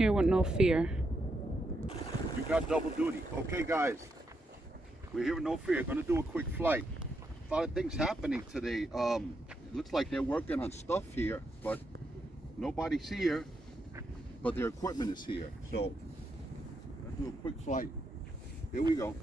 Here with no fear. You got double duty. Okay, guys. We're here with no fear. Gonna do a quick flight. A lot of things happening today. It looks like they're working on stuff here, but nobody's here. But their equipment is here. So let's do a quick flight. Here we go.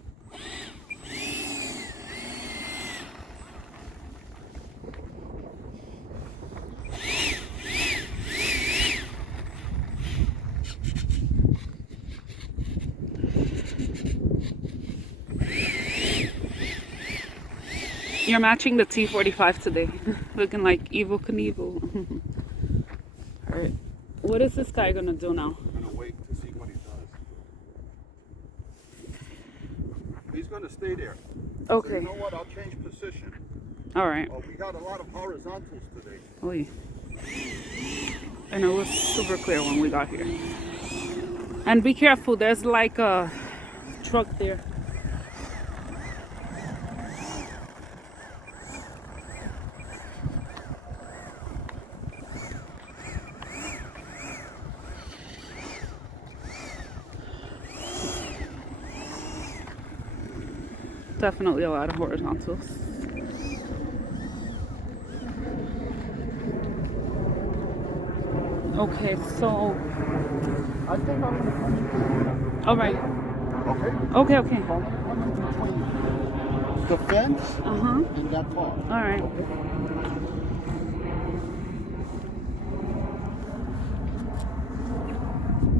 You're matching the T-45 today. Looking like Evil Knievel. Alright. What is this guy gonna do now? I'm gonna wait to see what he does. He's gonna stay there. Okay. So you know what? I'll change position. Alright. We got a lot of horizontals today. Oy. And it was super clear when we got here. And be careful, there's like a truck there. Definitely a lot of horizontals. Okay, so I think I'm gonna come in. all right. Okay? Okay. I'm gonna come in between the fence and that car. All right.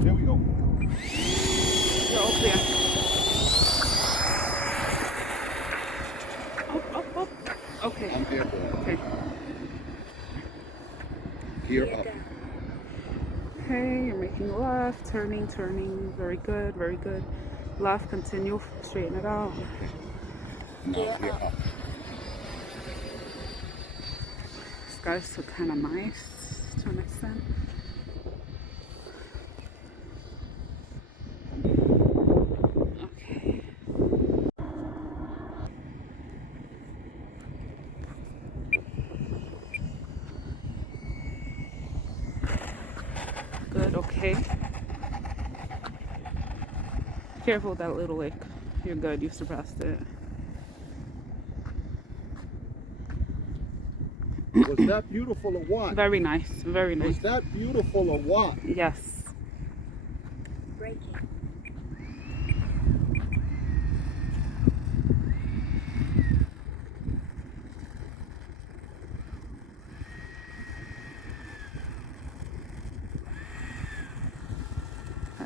Here we go. You're all clear. Up. Okay. I'm here. Okay. Here up. Okay, you're making left, turning. Very good, very good. Left, continue, straighten it out. Now here up. Skies look kind of nice to an extent. Okay. Good, okay. Careful with that little lake. You're good, you surpassed it. Was that beautiful or what? Very nice, very nice. Was that beautiful or what? Yes. Breaking.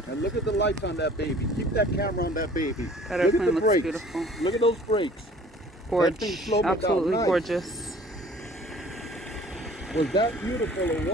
And look at the lights on that baby. Keep that camera on that baby. That Look at airplane the looks brakes. beautiful. Look at those brakes. That thing Gorgeous. slowed me down. Absolutely Nice. gorgeous. Was that beautiful or what?